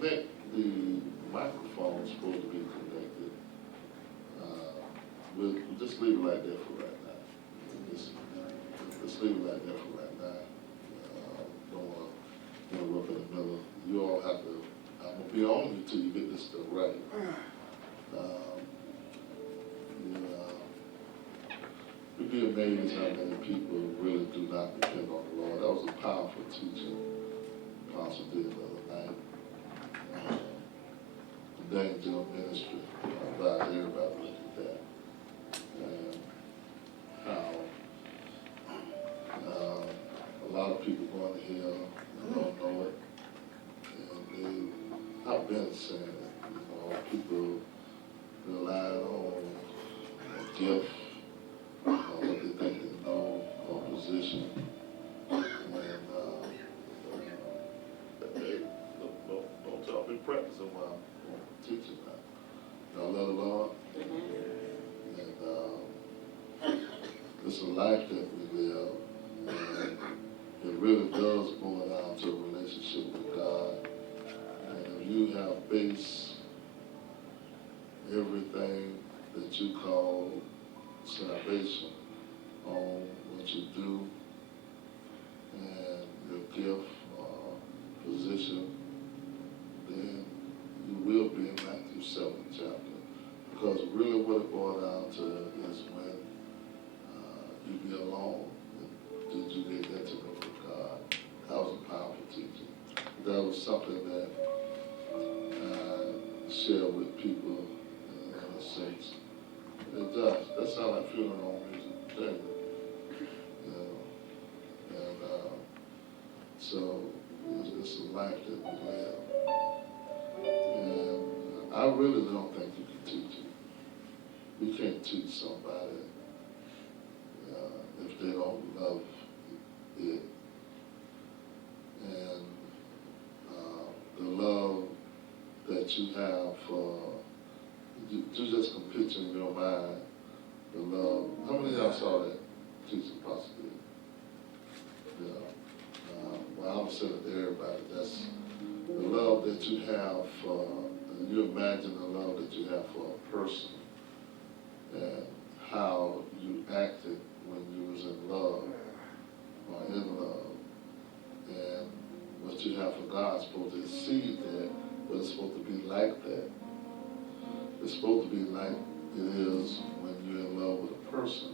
the microphone is supposed to be connected. We'll just leave it like that for right now. Just leave it like that for right now. Don't want to interrupt in the middle. You all have to, I'm going to be on you till you get this stuff right. You'd be amazed how many people really do not depend on the Lord. That was a powerful teaching Apostle did the other night. The danger of ministry. I'm glad everybody looked at that. And how a lot of people going to hell and don't know it. And I've been saying it, people rely on a gift, what they think they know, or position. And don't tell me practicing while I'm teaching now. Y'all love the Lord? And it's a life that we live, and it really does boil down to a relationship with God. And if you have based everything that you call salvation on what you do and your gift or position, then you will be in Matthew 7th chapter. Because really what it boils down to is when you be alone, did you get intimate with God? That was a powerful teaching. That was something that I share with people in a sense. It does. That sounds like funeral home music, doesn't it? And so it's a life that we live. And I really don't think you can teach it. You can't teach somebody if they don't love it. And the love that you have for, you just can picture in your mind the love. How many of y'all saw that teaching possibly? Yeah. Well, I'm saying it to everybody. That's the love that you have for, you imagine the love that you have for a person and how you acted when you was in love or in love. And what you have for God is supposed to exceed that, but it's supposed to be like that. It's supposed to be like it is when you're in love with a person.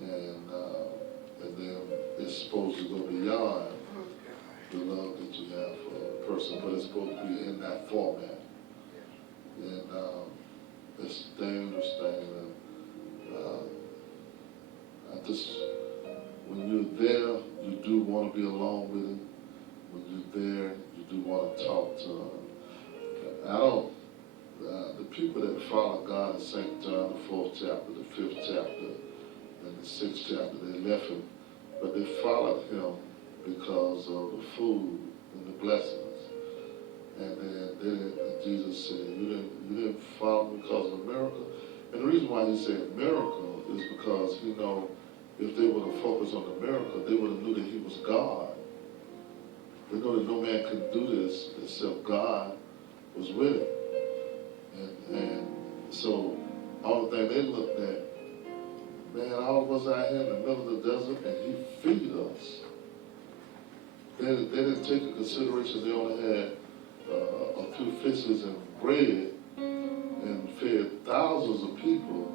And then it's supposed to go beyond the love that you have for a person, but it's supposed to be in that format. And it's a dangerous thing. And I just, when you're there, you do want to be alone with him. When you're there, you do want to talk to him. I don't, the people that follow God in St. John, the 4th chapter, the 5th chapter, and the 6th chapter, they left him, but they followed him because of the food and the blessings. And then Jesus said, you didn't follow me because of a miracle? And the reason why he said miracle is because, if they would have focused on the miracle, they would have knew that he was God. They know that no man could do this except God was with him. And so all the thing they looked at, man, all of us out here in the middle of the desert, and he feed us. They didn't take into consideration they only had a few fishes and bread and fed thousands of people.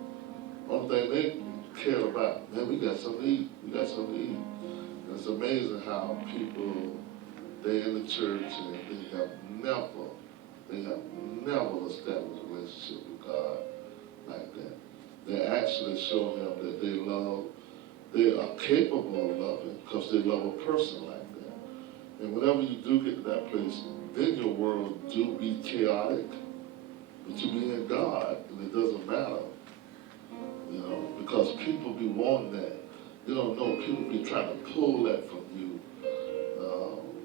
Only thing they cared about, man, we got something to eat. We got something to eat. And it's amazing how people, they in the church and they have never established a relationship with God like that. They actually show him that they are capable of loving because they love a person like that. And whenever you do get to that place, then your world do be chaotic, but you be in God, and it doesn't matter, because people be wanting that. You don't know, people be trying to pull that from you.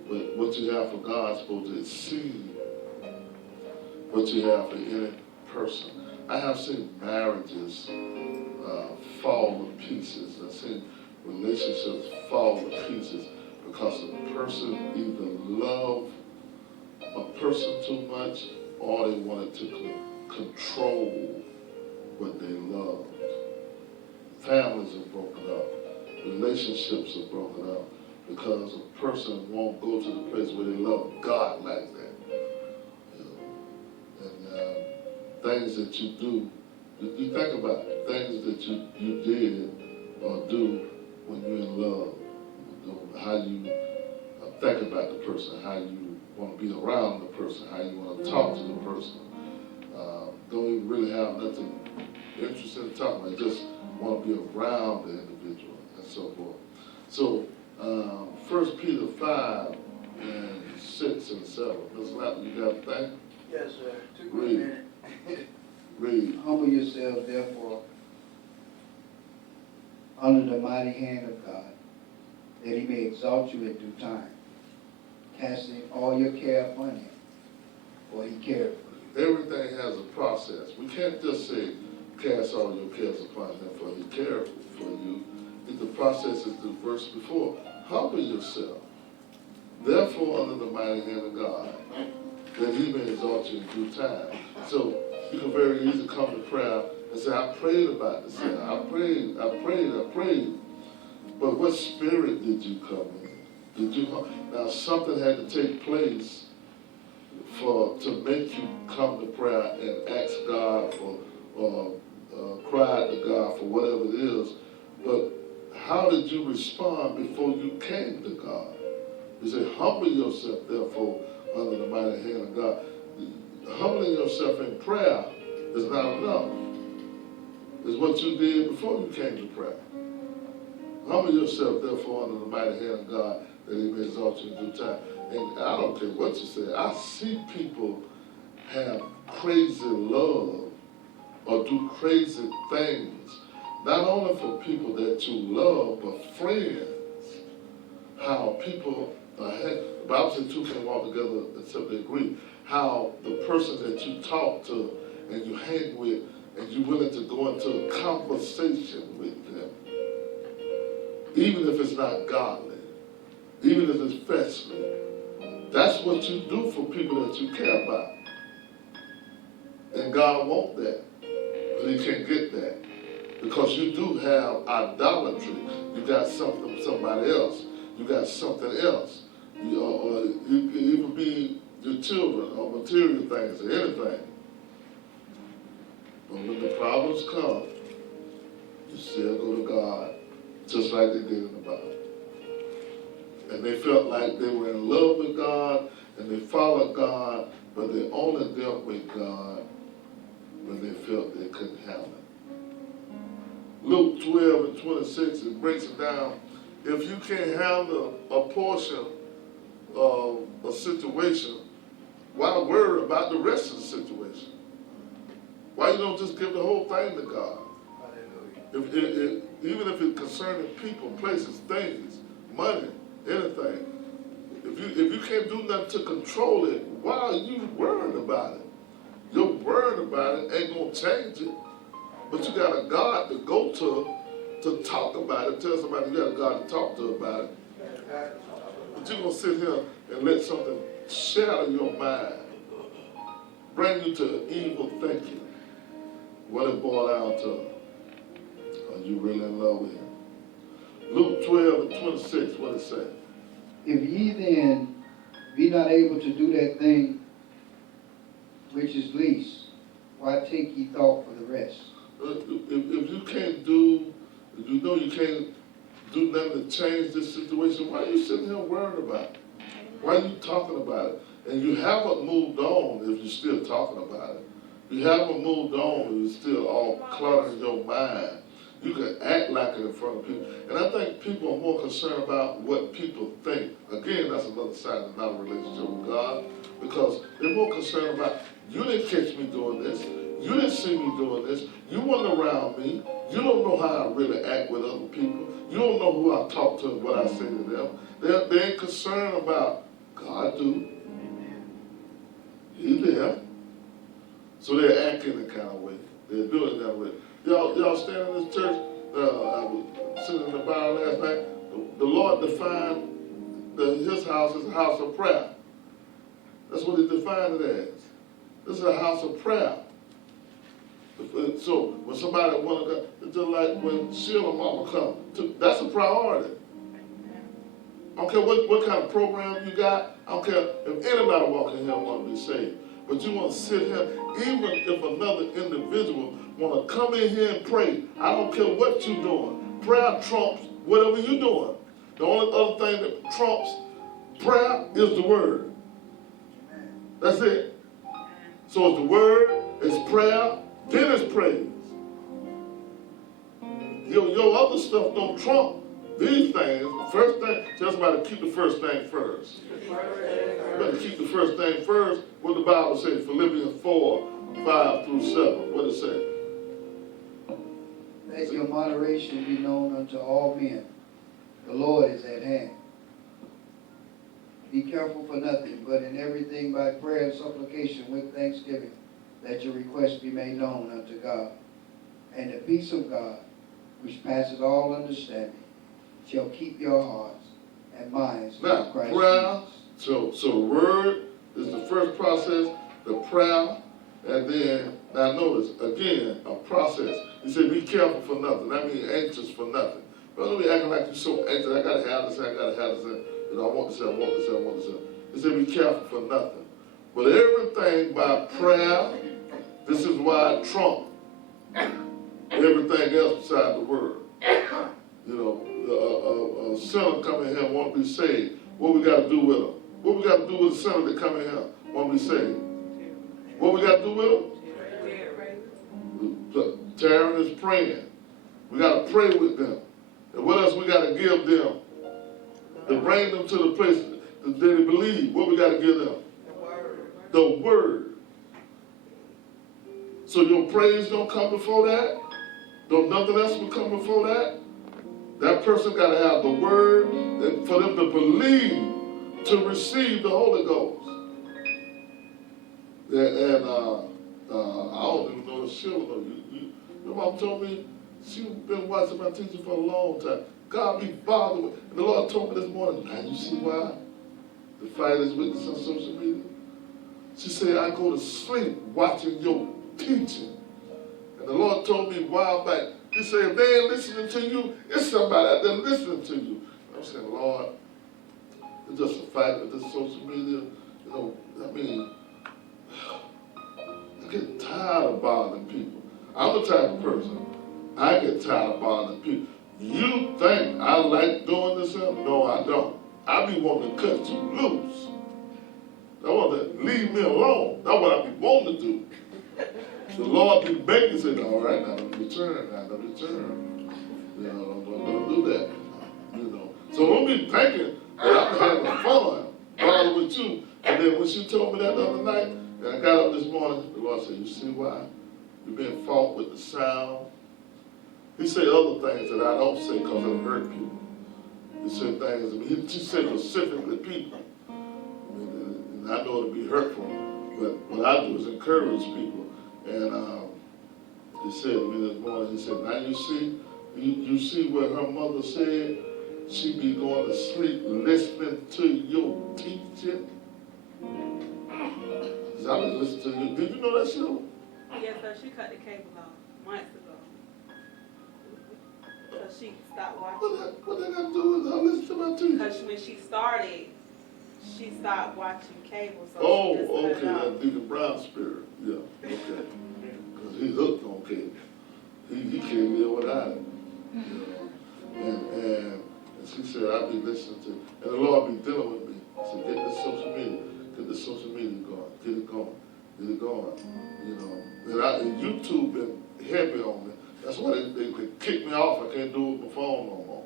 But what you have for God is supposed to exceed what you have for any person. I have seen marriages fall to pieces. I've seen relationships fall to pieces because the person either love a person too much, or they wanted to control what they loved. Families are broken up. Relationships are broken up because a person won't go to the place where they love God like that. You know? And things that you do, you think about it, things that you did or do when you're in love, how you think about the person, how you want to be around the person, how you want to talk to the person. Don't even really have nothing interesting to talk about, just want to be around the individual and so forth. So, 1 Peter 5 and 6 and 7. Ms. Lappin, you got a thing? Yes, sir. Took me a Read. minute. Read. Humble yourselves, therefore, under the mighty hand of God, that he may exalt you in due time, casting all your care upon him, for he cared for you. Everything has a process. We can't just say, cast all your cares upon him, for he cared for you. The process is the verse before. Humble yourself, therefore, under the mighty hand of God, that he may exalt you in due time. So you can very easily come to prayer and say, I prayed about this. I prayed. But what spirit did you come in? Now something had to take place to make you come to prayer and ask God or cry to God for whatever it is. But how did you respond before you came to God? You say, humble yourself, therefore, under the mighty hand of God. Humbling yourself in prayer is not enough. It's what you did before you came to prayer. Humble yourself, therefore, under the mighty hand of God, that he may exalt you in due time. And I don't care what you say. I see people have crazy love or do crazy things, not only for people that you love, but friends. How people, the Bible says two can walk together except they agree. How the person that you talk to and you hang with and you're willing to go into a conversation with them, even if it's not godly, even if it's fleshly, that's what you do for people that you care about. And God wants that, but he can't get that. Because you do have idolatry. You got something, somebody else. You got something else. Or it could even be your children or material things or anything. But when the problems come, you still go to God, just like they did in the Bible. And they felt like they were in love with God and they followed God, but they only dealt with God when they felt they couldn't handle it. Luke 12 and 26, it breaks it down. If you can't handle a portion of a situation, why worry about the rest of the situation? Why you don't just give the whole thing to God? Even if it's concerning people, places, things, money, anything. If you can't do nothing to control it, why are you worrying about it? Your worrying about it ain't gonna change it. But you got a God to go to talk about it. Tell somebody you got a God to talk to about it. But you're gonna sit here and let something shatter your mind, bring you to evil thinking. What it boiled down to? Are you really in love with him? Luke 12 and 26, what it say? If ye then be not able to do that thing which is least, why take ye thought for the rest? If you can't do, if you know you can't do nothing to change this situation, why are you sitting here worrying about it? Why are you talking about it? And you haven't moved on if you're still talking about it. You haven't moved on if you're still all cluttered in your mind. You can act like it in front of people. And I think people are more concerned about what people think. Again, that's another side of not a relationship with God. Because they're more concerned about, you didn't catch me doing this. You didn't see me doing this. You weren't around me. You don't know how I really act with other people. You don't know who I talk to and what I say to them. They ain't concerned about, God do. He's there. So they're acting that kind of way. They're doing it that way. Y'all stand in this church, I was sitting in the bar last night, the Lord defined his house as a house of prayer. That's what he defined it as. This is a house of prayer. So when somebody want to go, it's just like when Sheila Mama come, that's a priority. I don't care what kind of program you got. I don't care if anybody walking here want to be saved. But you want to sit here, even if another individual want to come in here and pray. I don't care what you're doing. Prayer trumps whatever you're doing. The only other thing that trumps prayer is the word. That's it. So it's the word, it's prayer, then it's praise. Your other stuff don't trump these things. First thing, tell somebody to keep the first thing first. Better keep the first thing first. What the Bible says, Philippians 4:5-7. What it say? Let your moderation be known unto all men. The Lord is at hand. Be careful for nothing, but in everything by prayer and supplication with thanksgiving, let your requests be made known unto God. And the peace of God, which passes all understanding, shall keep your hearts and minds Now, in Christ prayer, Jesus. so the word is the first process, the prayer, and then, now notice, again, a process. He said, be careful for nothing. That means anxious for nothing. But don't be acting like you're so anxious, I gotta have this, I gotta have this, you know, I want this, I want this, I want this. He said, be careful for nothing. But everything by prayer, this is why I trump everything else beside the word. You know, a sinner coming here and want to be saved. What we got to do with him? What we got to do with a sinner that come in here and want to be saved? What we got to do with him? Taryn is praying. We got to pray with them. And what else we got to give them? To bring them to the place that they believe. What we got to give them? The word. So your praise don't come before that? Don't nothing else will come before that? That person got to have the word for them to believe to receive the Holy Ghost. And I don't even know if she'll know. Your mom told me she's been watching my teacher for a long time. God be bothered with. And the Lord told me this morning, now you see why the fight is with us on social media? She said, I go to sleep watching your teaching. And the Lord told me a while back, he said, if they ain't listening to you, it's somebody out there listening to you. I'm saying, Lord, it's just a fight with this social media. You know, I mean, I get tired of bothering people. I'm the type of person, I get tired of bothering people. You think I like doing this stuff? No, I don't. I be wanting to cut you loose. I want to leave me alone. That's what I be wanting to do. The Lord be begging, saying, all right, now let me return. You know, don't do that. You know. So don't be thinking that I'm having fun bothering with you. And then when she told me that the other night, and I got up this morning, the Lord said, you see why? You're being fought with the sound. He said other things that I don't say because it'll hurt people. He said things, he said specifically people. And I know it'll be hurtful, but what I do is encourage people. And he said to me this morning, he said, now you see what her mother said? She be going to sleep listening to your teaching. He said, I been listening to you. Did you know that show? Yes, sir. She cut the cable off months ago. So she stopped watching. What they got to do with her listening to my teaching? Because when she started, she stopped watching cable. So Oh, she just cut okay, it off. that Deacon Brown spirit. Yeah, okay. Because he's hooked on cable. He can't live without it. You know? And she said, I'll be listening to, and the Lord be dealing with me. He said, get this social media going, get it going. You know. And YouTube been heavy on me. That's why they kick me off. I can't do it with my phone no more.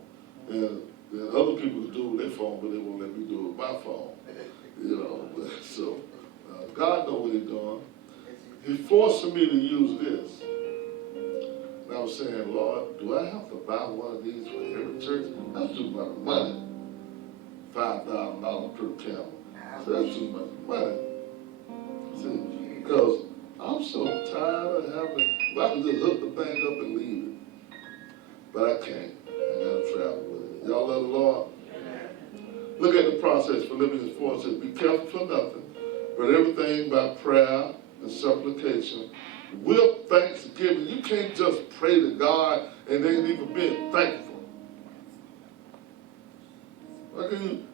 And other people can do it with their phone, but they won't let me do it with my phone. You know, so God knows what he's doing. He forcing me to use this. And I was saying, Lord, do I have to buy one of these for every church? That's too much money. $5,000 per camera. So that's too much money. See, because I'm so tired of having, I can just hook the thing up and leave it. But I can't. I gotta travel with it. Y'all love the Lord? Look at the process. Philippians 4 says, be careful for nothing, but but everything by prayer and supplication with thanksgiving. You can't just pray to God and ain't even being thankful. How can you,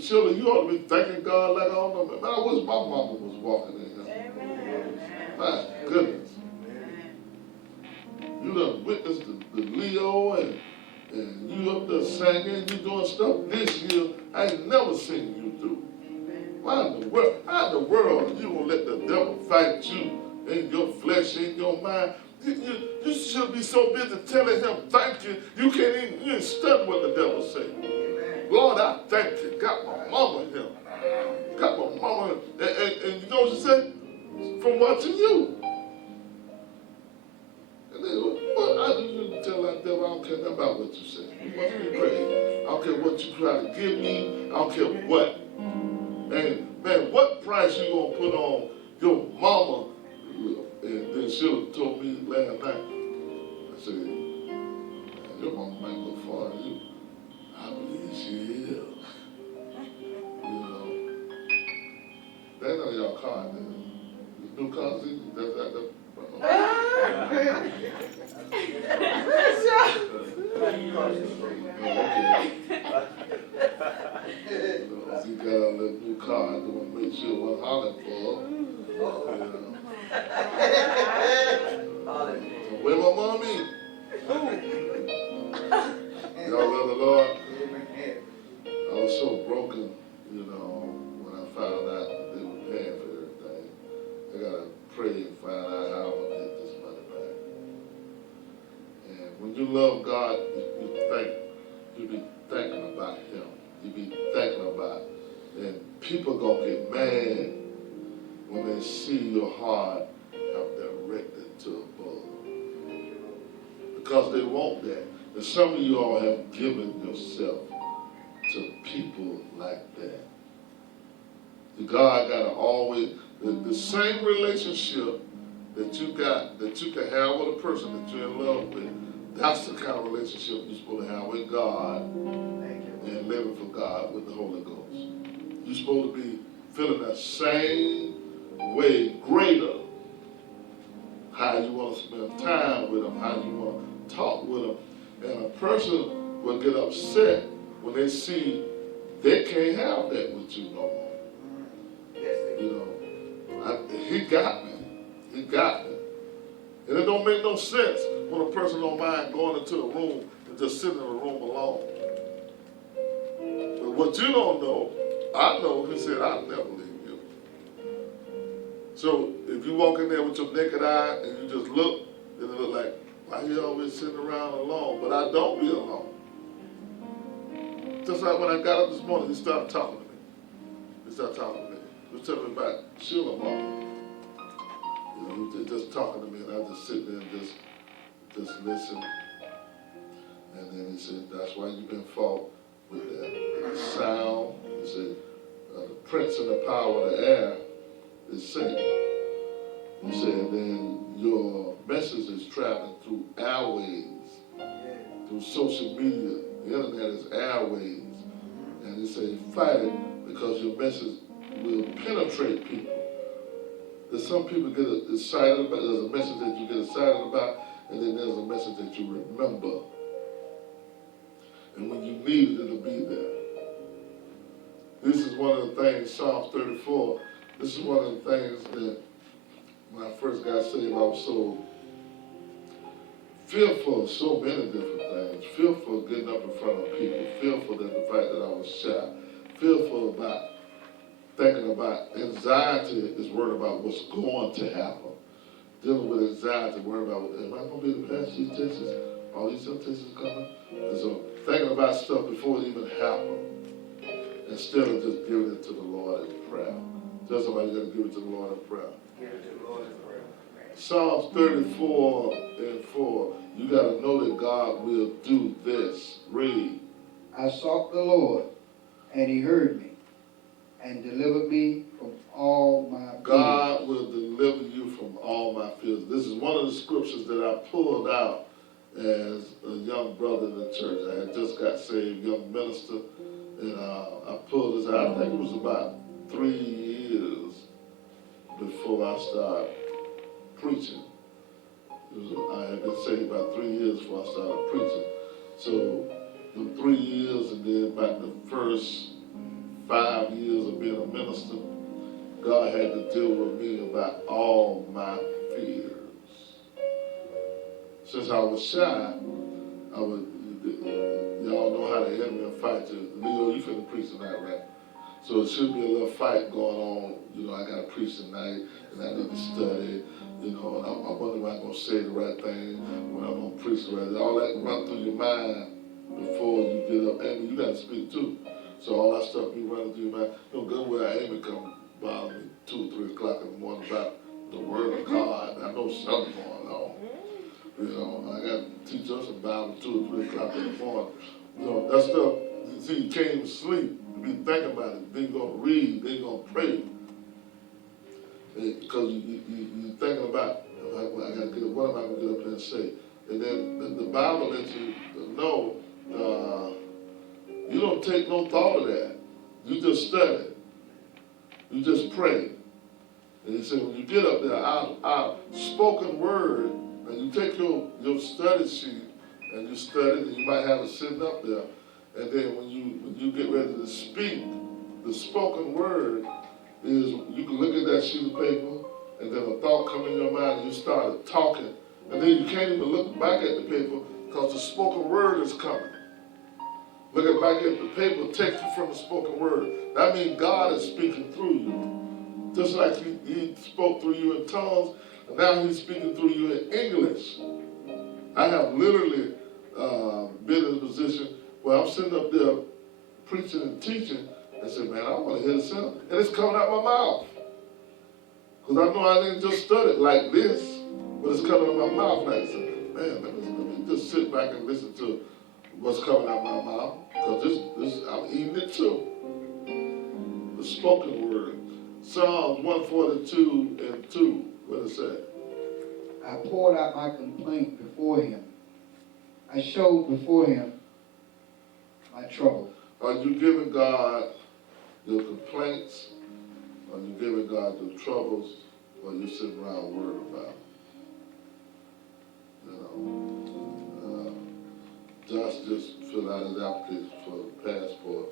Shirley, you ought to be thanking God like I don't know. Man, I wish my mama was walking in here. Amen. My goodness. You done witnessed the Leo and you up there singing, you doing stuff this year I ain't never seen you do. Why in the world, how in the world you gonna let the devil fight you in your flesh, in your mind? You should be so busy telling him thank you, you ain't study what the devil say. Lord, I thank you. Got my mama here. Got my mama here. And you know what she said? From watching you. And then, well, I just tell that devil, I don't care nothing about what you say. You must be brave. I don't care what you try to give me. I don't care what. And man, what price you gonna put on your mama? And then she told me last night. I said, man, your mama might go far than you. I believe she is. You know. That's not y'all car, the new car seat, that's that. She got a little new car, I want to make sure it wasn't hollering for her. Where my mom is? Y'all love the Lord? I was so broken, you know, when I found out that they were paying for everything. I got to pray and find out how I'm going to get this money back. And when you love God, you be thinking about Him. You be thinking about it. And people going to get mad when they see your heart have directed to above. Because they want that. And some of you all have given yourself to people like that. God got to always, the same relationship that you got, that you can have with a person that you're in love with, that's the kind of relationship you're supposed to have with God and living for God with the Holy Ghost. You're supposed to be feeling that same way, greater, how you want to spend time with them, how you want to talk with them. And a person will get upset when they see they can't have that with you no more. You know, he got me. He got me. And it don't make no sense when a person don't mind going into a room and just sitting in a room alone. But what you don't know, I know, he said, I'll never leave you. So if you walk in there with your naked eye and you just look, then it look like, why you always sitting around alone? But I don't be alone. Just like when I got up this morning, he started talking to me. He started talking to me. He was telling me about Sheila mama. You know, he was just talking to me, and I just sit there and just listen. And then he said, that's why you've been fought with that sound. He said, the prince and the power of the air is Satan. He said, then your message is traveling through airways, through social media. The internet is airways. And he said, fight it because your message will penetrate people. There's some people get excited about, there's a message that you get excited about, and then there's a message that you remember. And when you need it, it'll be there. This is one of the things, Psalms 34, this is one of the things that when I first got saved, I was so fearful of so many different things. Fearful of getting up in front of people. Fearful of the fact that I was shy. Fearful about thinking about anxiety is worried about what's going to happen. Dealing with anxiety, worried about, am I going to be able to pass these tests? All these other tests coming? And so thinking about stuff before it even happened. Instead of just giving it to the Lord in prayer. Tell somebody you got to give it to the Lord in prayer. Give it to the Lord in prayer. Psalms 34 and 4. You got to know that God will do this. Read. I sought the Lord, and he heard me, and delivered me from all my fears. God will deliver you from all my fears. This is one of the scriptures that I pulled out as a young brother in the church. I had just got saved, young minister, and I pulled this out. I think it was about 3 years before I started preaching. I had been saved about 3 years before I started preaching. So the 3 years, and then about the first 5 years of being a minister, God had to deal with me about all my fears. Since I was shy, y'all know how the enemy fight you. Leo, you finna preach tonight, right? So it should be a little fight going on. I got to preach tonight, and I need to study. And I wonder if I'm going to say the right thing, when I'm going to preach the right thing. All that run through your mind before you get up. Amy, you got to speak too. So all that stuff be running through your mind. Good where Amy come bother me 2 or 3 o'clock in the morning about the word of God. I know something going on. I got to teach us about it 2 or 3 o'clock in the morning. That stuff, see, you can't even sleep. You be thinking about it. Then you're going to read. Then you're going to pray. Because you're thinking about, well, I got to get up. What am I going to get up there and say? And then the Bible lets you know, you don't take no thought of that. You just study. You just pray. And he said, when you get up there, our spoken word, and you take your study sheet, and you study, and you might have it sitting up there, and then when you get ready to speak, the spoken word is, you can look at that sheet of paper, and then a thought come in your mind, and you start talking, and then you can't even look back at the paper, because the spoken word is coming. Looking back at the paper takes you from the spoken word. That means God is speaking through you. Just like he spoke through you in tongues, and now he's speaking through you in English. I have literally been in a position where I'm sitting up there preaching and teaching, and say, man, I want to hear the sound. And it's coming out my mouth. Because I know I didn't just study it like this, but it's coming out my mouth. Like, man, let me just sit back and listen to what's coming out my mouth. Because this I'm eating it too. The spoken word. Psalms 142:2. What does it say? I poured out my complaint before him. I showed before him my trouble. Are you giving God your complaints? Are you giving God your troubles? Or you sitting around worried about it? Josh just filled out his application for the passport.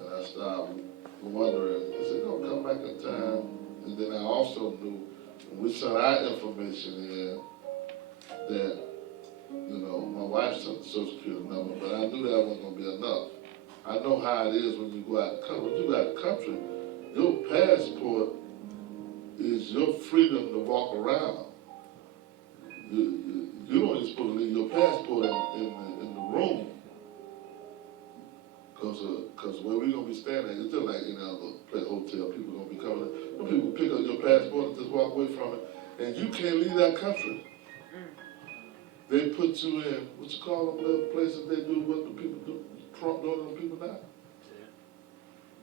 And I started wondering, is it going to come back in time? And then I also knew when we sent our information in that, my wife sent the Social Security number, but I knew that wasn't going to be enough. I know how it is when you go out of the country. When you go out of the country, your passport is your freedom to walk around. You don't even supposed to leave your passport in the room. Because where we're going to be staying at, it's just like any other place, hotel, people going to be coming in. Some people pick up your passport and just walk away from it, and you can't leave that country. They put you in, what you call them, the places they do what the people do, prompt doing to the people now?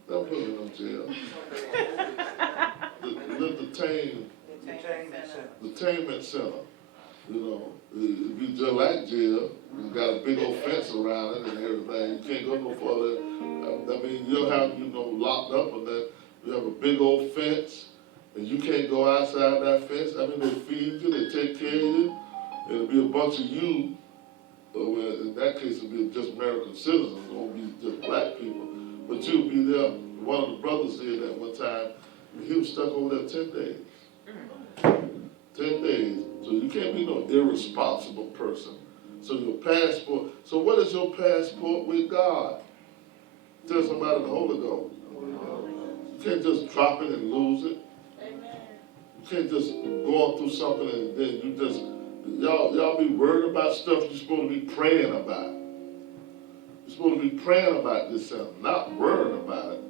Don't put me in no jail. The detainment center. It'd be just like jail. You got a big old fence around it and everything. You can't go no further. I mean, you'll have, locked up and then you have a big old fence and you can't go outside that fence. I mean, they feed you, they take care of you. It'll be a bunch of you. In that case, it'll be just American citizens. It won't be just black people. But you'll be there. One of the brothers did that one time. He was stuck over there 10 days. 10 days. So you can't be no irresponsible person. So your passport. So what is your passport with God? Tell somebody the Holy Ghost. You can't just drop it and lose it. You can't just go through something and then you just, y'all be worried about stuff you're supposed to be praying about. You're supposed to be praying about this stuff, not worrying about it.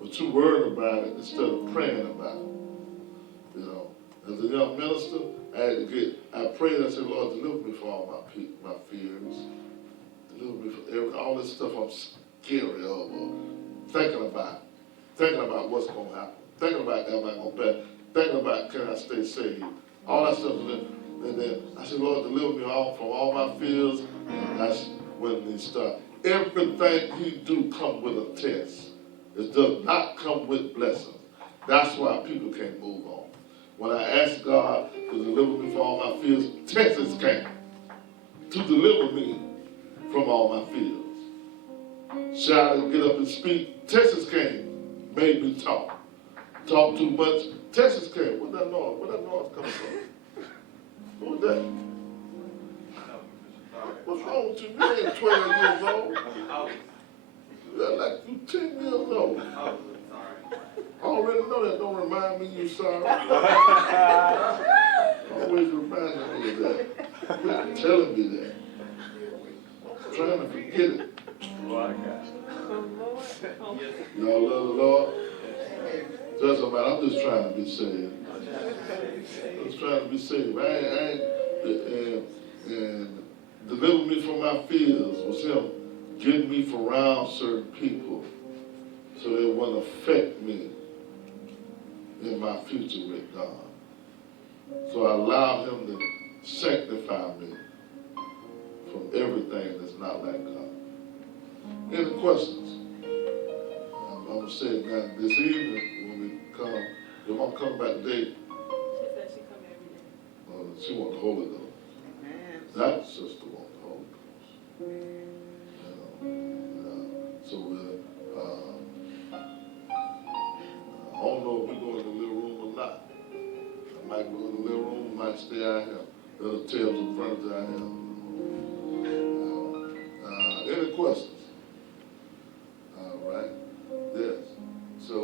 But you worried about it instead of praying about it. As a young minister, I prayed, I said, Lord, deliver me from all my fears. Deliver me from all this stuff I'm scary of or thinking about what's going to happen, thinking about am I going to pass, thinking about can I stay saved, all that stuff. And then I said, Lord, deliver me from all my fears. And that's when he started. Everything he do come with a test. It does not come with blessings. That's why people can't move on. When I asked God to deliver me from all my fears, Texas came to deliver me from all my fears. Shout and get up and speak, Texas came, made me talk. Talk too much, Texas came. Where's that noise? Where that noise coming from? Who was that? What's wrong with you? You ain't 12 years old. You're like you 10 years old. I already know that. Don't remind me you're sorry. Always reminding me of that. Quit telling me that. I'm trying to forget it. Y'all love the Lord? Just about, I'm just trying to be saved. I'm just trying to be saved. And deliver me from my fears was him getting me from around certain people so they wouldn't affect me in my future with God. So I allow him to sanctify me from everything that's not like God. Any questions? I'm going to say it now this evening when we come. If I'm coming back today, She said she come every day. she want the Holy Ghost. That sister want the Holy Ghost. So I don't know if we go in the little room or not. I might go in the little room, might stay out here. Little tables and furniture out here. Any questions? All right. Yes. So,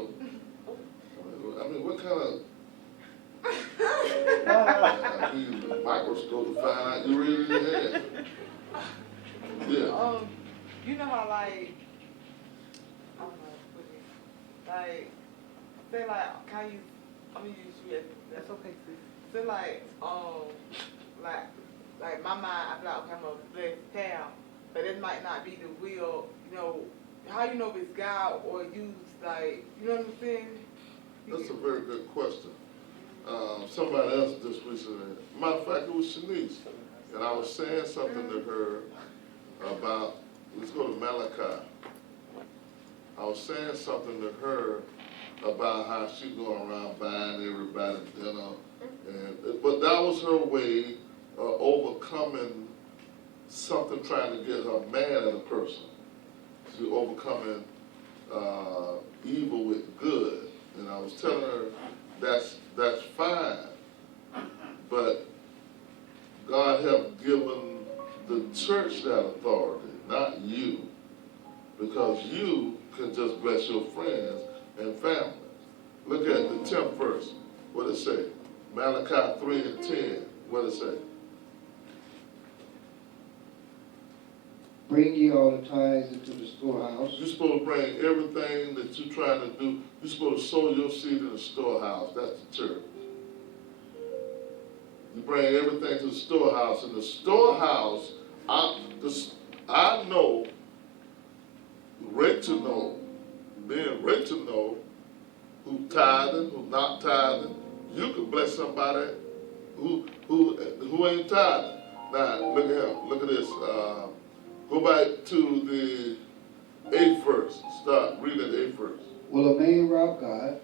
I mean, what kind of I need a microscope to find out you really had. Yeah. You know how like, I don't know, what it is. Like, say like, how you, I'm gonna use you, that's okay, sis. Say like my mind, I feel like, okay, I'm gonna bless town, but it might not be the will, you know, how you know if it's God or you, like, you know what I'm saying? That's a very good question. Somebody else just recently, matter of fact, it was Shanice, and I was saying something to her about, let's go to Malachi. I was saying something to her about how she going around buying everybody dinner, but that was her way of overcoming something trying to get her mad at a person. She overcoming evil with good, and I was telling her that's fine, but God have given the church that authority, not you, because you can just bless your friends and family. Look at the 10th verse. What it say? Malachi 3:10. What it say? Bring ye all the tithes into the storehouse. You're supposed to bring everything that you're trying to do. You're supposed to sow your seed in the storehouse. That's the church. You bring everything to the storehouse. In the storehouse, I know, Rachel know, being Rachel know, who tithing, who not tithing. You can bless somebody who ain't tithing. Now, look at him. Look at this. Go back to the 8th verse. Start reading the 8th verse. Will a man rob God?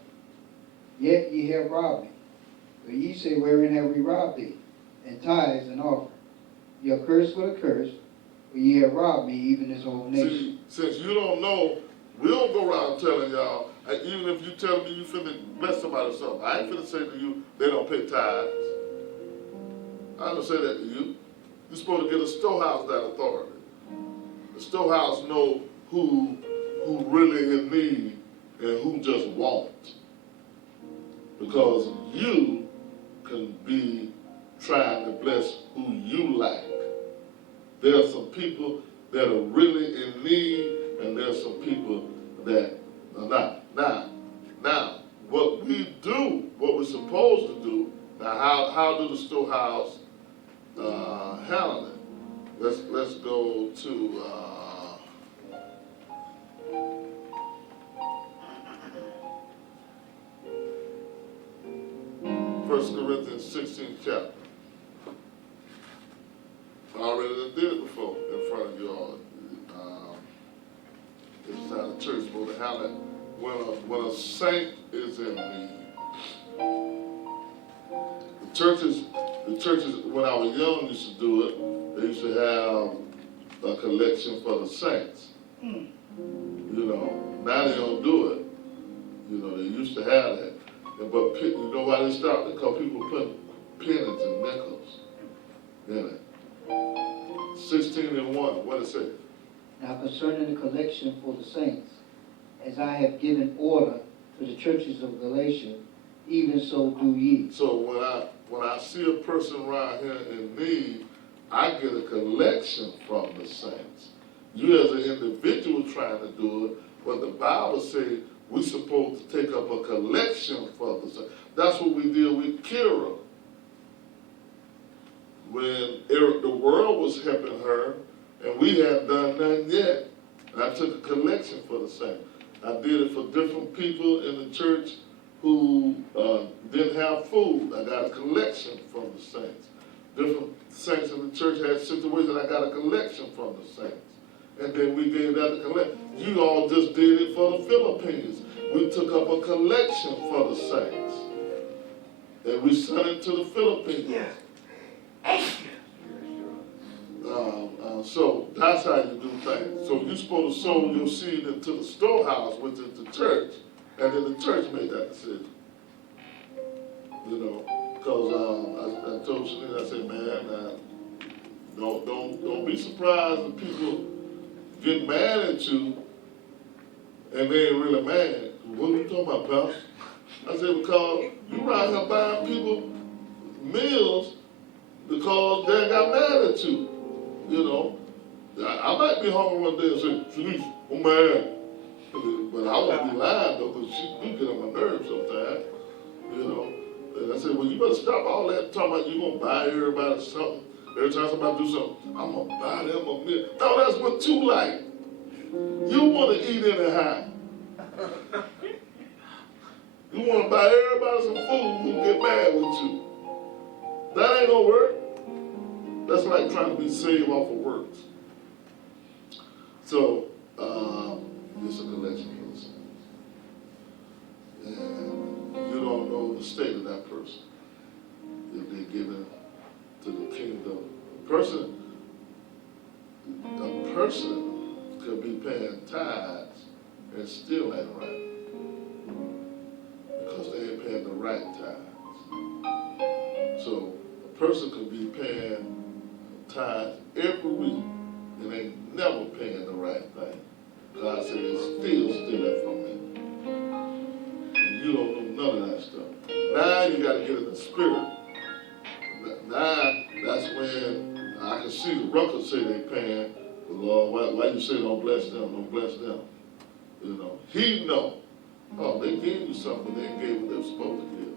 Yet ye have robbed me. But ye say, wherein have we robbed thee? And tithes and offering. Ye are cursed with a curse, for ye have robbed me, even this whole nation. See, since you don't know, we don't go around telling y'all, even if you tell me you finna bless somebody or something, I ain't finna say to you, they don't pay tithes. I don't say that to you. You're supposed to get a storehouse that authority. The storehouse know who really in need and who just won't. Because you can be trying to bless who you like. There are some people that are really in need, and there are some people that are not. Now, what we do, what we're supposed to do, now how do the storehouse handle it? Let's go to 1 Corinthians 16th chapter. I already did it before in front of you all. This is how the church is supposed to handle it. when a saint is in need, the churches, when I was young, used to do it. They used to have a collection for the saints. You know, now they don't do it. You know, they used to have that. But you know why they stopped? Because people put pennies and nickels in it. 16 and 1, what it say? Now concerning the collection for the saints, as I have given order to the churches of Galatia, even so do ye. So when I see a person around here in need, I get a collection from the saints. You as an individual trying to do it, but the Bible says we're supposed to take up a collection for the saints. That's what we did with Kira. When the world was helping her, and we hadn't done nothing yet. And I took a collection for the saints. I did it for different people in the church who didn't have food. I got a collection from the saints. Different saints in the church had situations. I got a collection from the saints. And then we gave that a collection. You all just did it for the Philippines. We took up a collection for the saints. And we sent it to the Philippines. Yeah. So that's how you do things. So you're supposed to sow your seed into the storehouse, which is the church, and then the church made that decision. You know, because I told Shanita, I said, man, don't be surprised if people get mad at you, and they ain't really mad. What are you talking about, pal? I said, because you around here buying people meals because they got mad at you. You know, I might be hungry one day and say, Shanice, I'm mad. But I won't be lying though, because she do get on my nerves sometimes. You know, and I said, well, you better stop all that talking about you gonna buy everybody something. Every time somebody do something, I'm gonna buy them a meal. No, that's what you like. You want to eat anyhow. You want to buy everybody some food who get mad with you. That ain't gonna work. That's like trying to be saved off of works. So, it's a collection for the saints. And you don't know the state of that person if they're given to the kingdom. A person could be paying tithes and still ain't right. Because they ain't paying the right tithes. So, a person could be paying tithes every week and ain't never paying the right thing. God said, it's still stealing from me. And you don't know none of that stuff. Now you got to get in the spirit. Now, that's when I can see the records say they paying. The Lord, why you say don't bless them, don't bless them? You know, He know. Oh, they gave you something, but they ain't gave what they were supposed to give.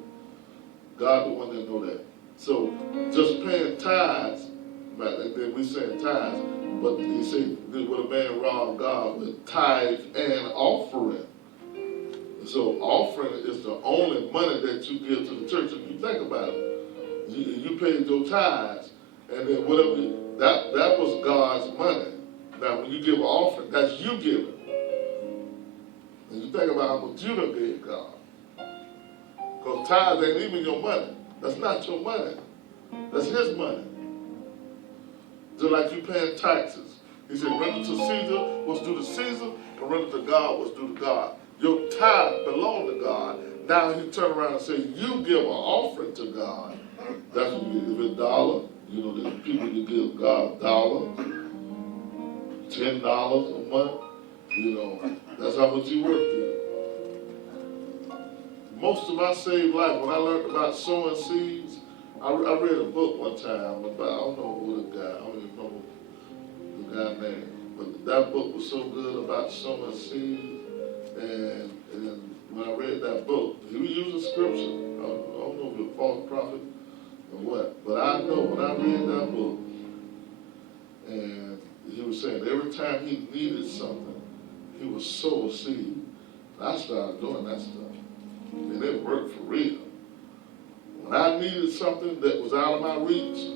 God the one that know that. So, just paying tithes, and then we saying tithes, but he said, would a man rob God with tithe and offering? So offering is the only money that you give to the church. If you think about it, you paid your tithes, and then whatever, that was God's money. Now when you give an offering, that's you giving. And you think about how much you done gave God. Because tithes ain't even your money. That's not your money. That's His money. Just like you paying taxes. He said, render to Caesar what's due to Caesar, and render to God what's due to God. Your tithe belong to God. Now he turn around and say, you give an offering to God. That's what you give. If it's $1, you know, there's people that give God $1, $10 a month. You know, that's how much you work for. Most of my saved life, when I learned about sowing seeds, I read a book one time about, I don't know who the guy, I don't even know the guy's name, but that book was so good about sowing seeds, and when I read that book, he was using scripture. I don't know if it was a false prophet or what, but I know when I read that book, and he was saying every time he needed something, he would sow a seed. I started doing that stuff, and it worked for real. When I needed something that was out of my reach,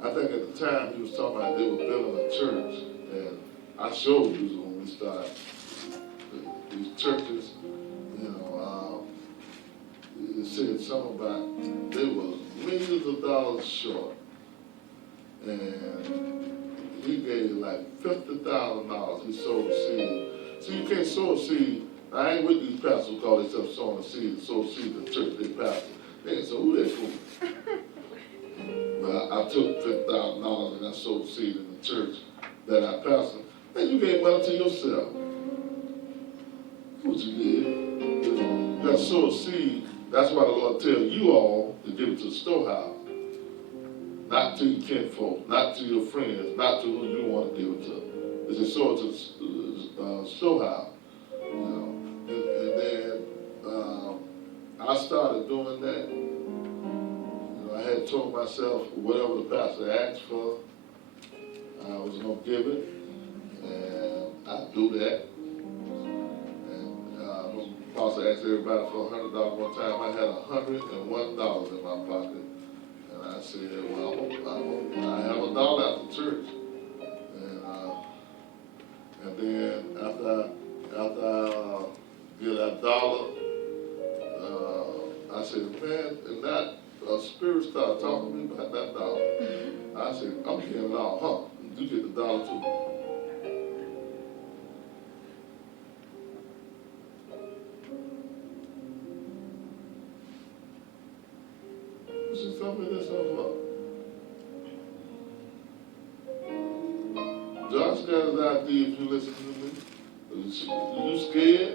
I think at the time he was talking about they were building a church, and I showed you when we started these churches, you know, it said something about they was millions of dollars short, and he gave like $50,000. He sowed a seed. See, you can't sow a seed. I ain't with these pastors who call themselves sowing a seed, sow a seed in the church they pastor. They ain't so who they fool. But I took $50,000 and I sowed a seed in the church that I pastor. And you gave money to yourself. What you did, you know, you got to sow a seed. That's why the Lord tells you all to give it to the storehouse. Not to your kinfolk, not to your friends, not to who you want to give it to. It's a sow it to the storehouse. You know, and then I started doing that. You know, I had told myself whatever the pastor asked for, I was gonna give it, and I do that. And when the pastor asked everybody for $100 one time, I had $101 in my pocket, and I said, well, I have $1 at the church, and then after I get that dollar, I said, man, and that spirit started talking to me about that dollar. I said, I'm getting it all, huh? You get the dollar too. What you tell me this about? Josh got his idea if you listen to me. You scared?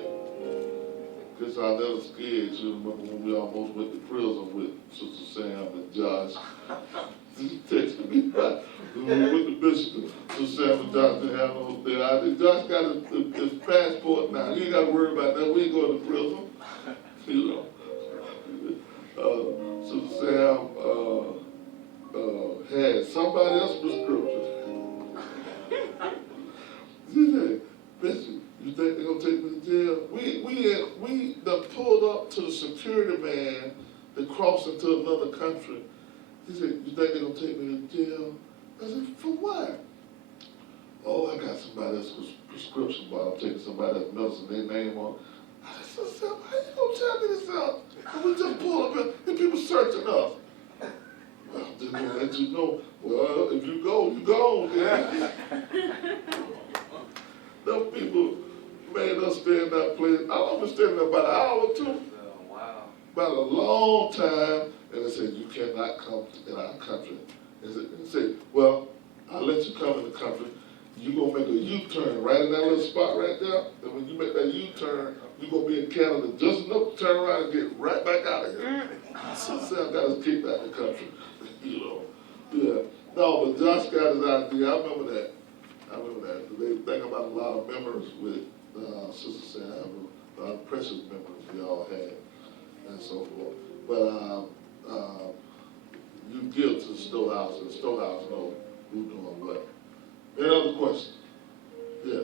Guess I never scared. You remember when we almost went to prison with Sister Sam and Josh. She texted me back when we went to Bishop. Sister Sam and Josh didn't have no thing. I said, Josh got his passport now. You ain't got to worry about that. We ain't going to prison. You know. Sister Sam had somebody else's prescription. She said, Bishop, you think they're gonna take me to jail? We done pulled up to the security man to cross into another country. He said, you think they're gonna take me to jail? I said, for what? Oh, I got somebody else's prescription bottle. I'm taking somebody else's medicine, their name on. I said, Sam, how you gonna tell me this out? And we just pull up here and people searching us. Well, I'm just gonna let you know. Well, if you go, you go. Yeah. Them people made us stay in that place. I was standing there about an hour or two. Oh, wow. About a long time. And they said, you cannot come in our country. And they said, well, I'll let you come in the country. You're going to make a U-turn right in that little spot right there. And when you make that U-turn, you're going to be in Canada just enough to turn around and get right back out of here. So Sam got us kicked out of the country. You know. Yeah. No, but Josh got his idea. I remember that. They think about a lot of memories with Sister Sam, a lot of precious memories we all had, and so forth. But you give to the storehouse, and the storehouse know who's doing what. Any other questions? Yeah.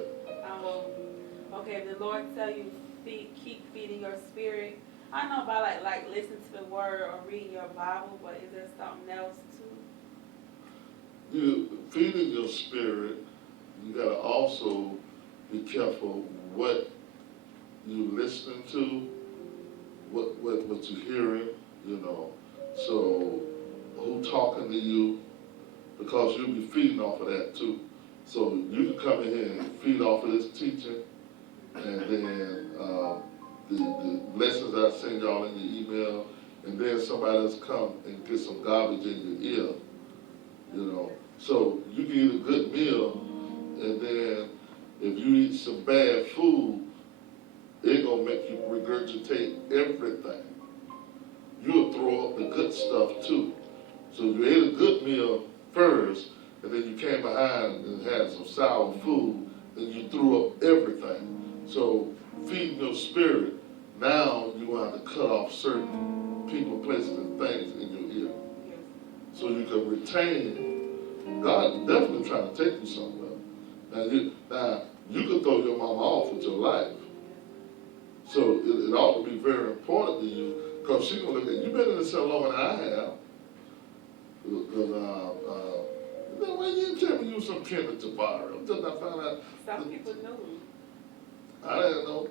Okay, if the Lord tell you keep feeding your spirit, I know about like listening to the word or reading your Bible, but is there something else too? You feeding your spirit. You gotta also be careful what you listening to, what you hearing, you know. So who talking to you, because you'll be feeding off of that too. So you can come in here and feed off of this teaching, and then the lessons I send y'all in your email, and then somebody else come and get some garbage in your ear, you know. So you can eat a good meal, and then if you eat some bad food, it's gonna make you regurgitate everything. You'll throw up the good stuff too. So you ate a good meal first, and then you came behind and had some sour food, and you threw up everything. So feeding your spirit, now you're gonna have to cut off certain people, places, and things in your ear. So you can retain. God is definitely trying to take you somewhere. Now you can throw your mama off with your life. So it ought to be very important to you, because she's going to look at you. You've been in this so longer than I have. Because, why you didn't tell me you was some kin to Tavara? Just I found out. Some people knew. I didn't know.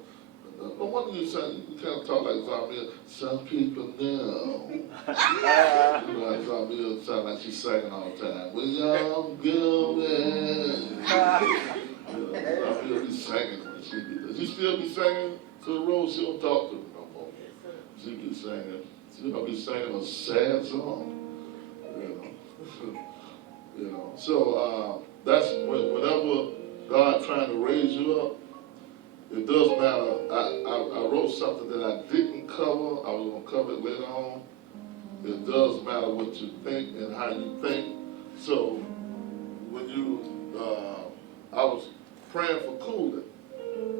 No wonder you sound, you kind of talk like Zarmia. Some people know. You know how Zarmia sound like she's singing all the time. We all going. Zarmia be singing when she be there. She still be singing to the road. She don't talk to me no more. She be singing. She'll be singing a sad song. You know. So that's whenever God trying to raise you up, it does matter. I wrote something that I didn't cover. I was going to cover it later on. It does matter what you think and how you think. So when you, I was praying for Cooley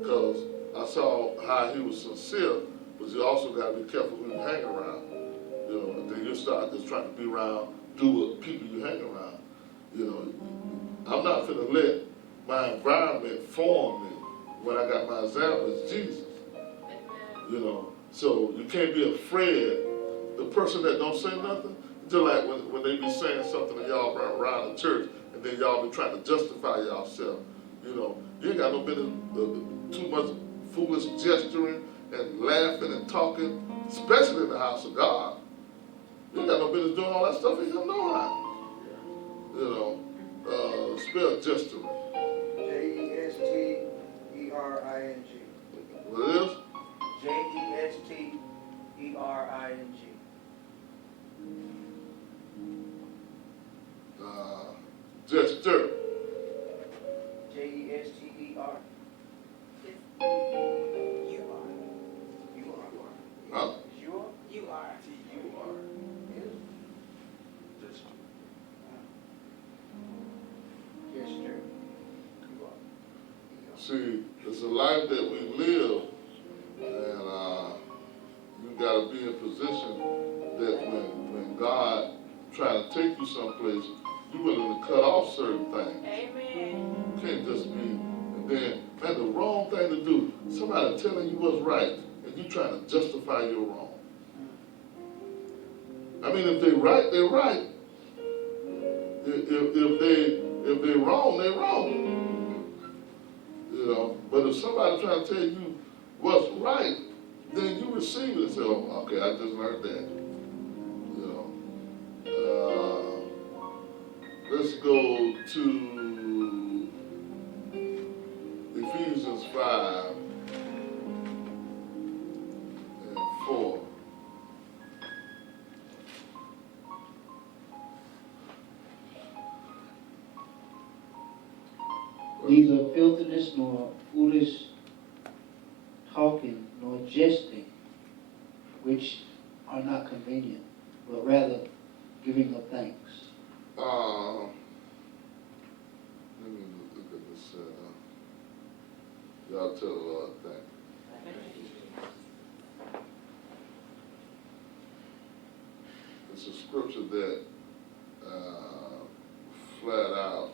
because I saw how he was sincere, but you also got to be careful who you hang around. You know, and then you start just trying to be around, do what people you hang around. You know, I'm not finna let my environment form me. When I got my example, it's Jesus. You know, so you can't be afraid. The person that don't say nothing, just like when they be saying something to y'all around the church, and then y'all be trying to justify yourself. You know, you ain't got no business too much foolish gesturing and laughing and talking, especially in the house of God. You ain't got no business doing all that stuff in him no how. You know, spell gesturing. Jestering. What it is? Jestering. Gesture. Jester. You are. Huh? You are. See, it's a life that we live, and you got to be in position that when God trying to take you someplace, you're willing to cut off certain things. Amen. You can't just be, and then, man, the wrong thing to do, somebody telling you what's right, and you trying to justify your wrong. I mean, if they right, they're right. If they wrong, they're wrong. You know, but if somebody trying to tell you what's right, then you receive it and say, oh, okay, I just learned that. You know, let's go to Ephesians 5 and 4. Neither filthiness nor foolish talking nor jesting, which are not convenient, but rather giving of thanks. Let me look at this. Y'all tell the Lord thank you. It's a scripture that flat out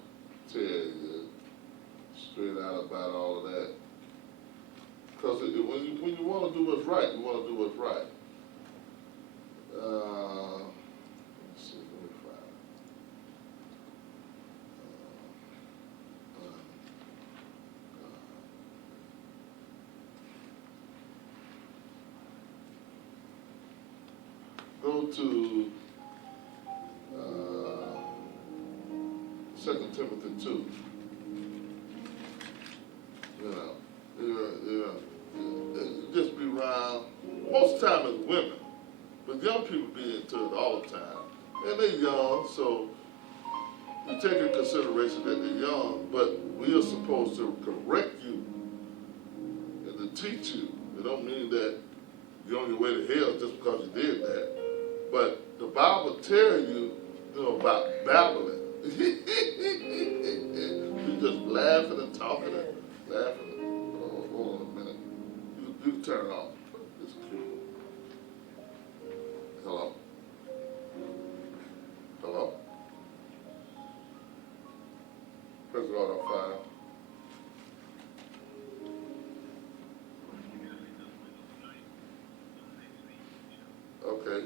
tell you straight out about all of that. Because when you want to do what's right, you want to do what's right. Let's see, let me find it. Go to 2 Timothy 2. Just be around. Most of the time it's women, but young people be into it all the time. And they're young, so you take in consideration that they're young, but we are supposed to correct you and to teach you. It don't mean that you're on your way to hell just because you did that. But the Bible tells you, about babbling. You just laughing and talking and laughing. Oh, hold on a minute. You can turn it off. It's cute. Hello? Hello? Press it on 5. Okay.